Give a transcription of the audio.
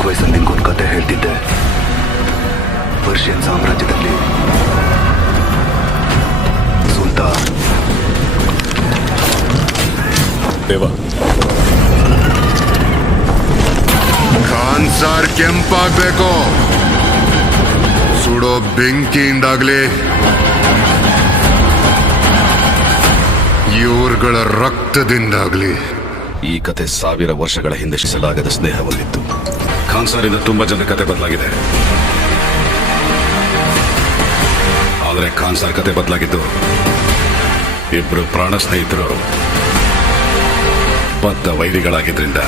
4 ವಯಸ್ಸಲ್ಲಿ ನಿನ್ಗೊಂದು ಕತೆ ಹೇಳ್ತಿದ್ದೆ. ಪರ್ಷಿಯನ್ ಸಾಮ್ರಾಜ್ಯದಲ್ಲಿ ಸುಲ್ತಾನ್ ದೇವ ಖಾನ್ ಸಾರ್ ಕೆಂಪಾಗ್ಬೇಕು. ಸುಡೋ ಬೆಂಕಿಯಿಂದಾಗ್ಲಿ ಇವ್ರುಗಳ ರಕ್ತದಿಂದಾಗ್ಲಿ. ಈ ಕತೆ 1000 ವರ್ಷಗಳ ಹಿಂದೆ ಶಿಸಲಾಗದ ಸ್ನೇಹವಾಗಿತ್ತು. ಖಾನ್ಸಾರಿಂದ ತುಂಬಾ ಜನ ಕತೆ ಬದಲಾಗಿದೆ, ಆದರೆ ಖಾನ್ಸಾರ್ ಕತೆ ಬದಲಾಗಿದ್ದು ಇಬ್ರು ಪ್ರಾಣ ಸ್ನೇಹಿತರು ಬದ್ಧ ವೈರಿಗಳಾಗಿದ್ರಿಂದ.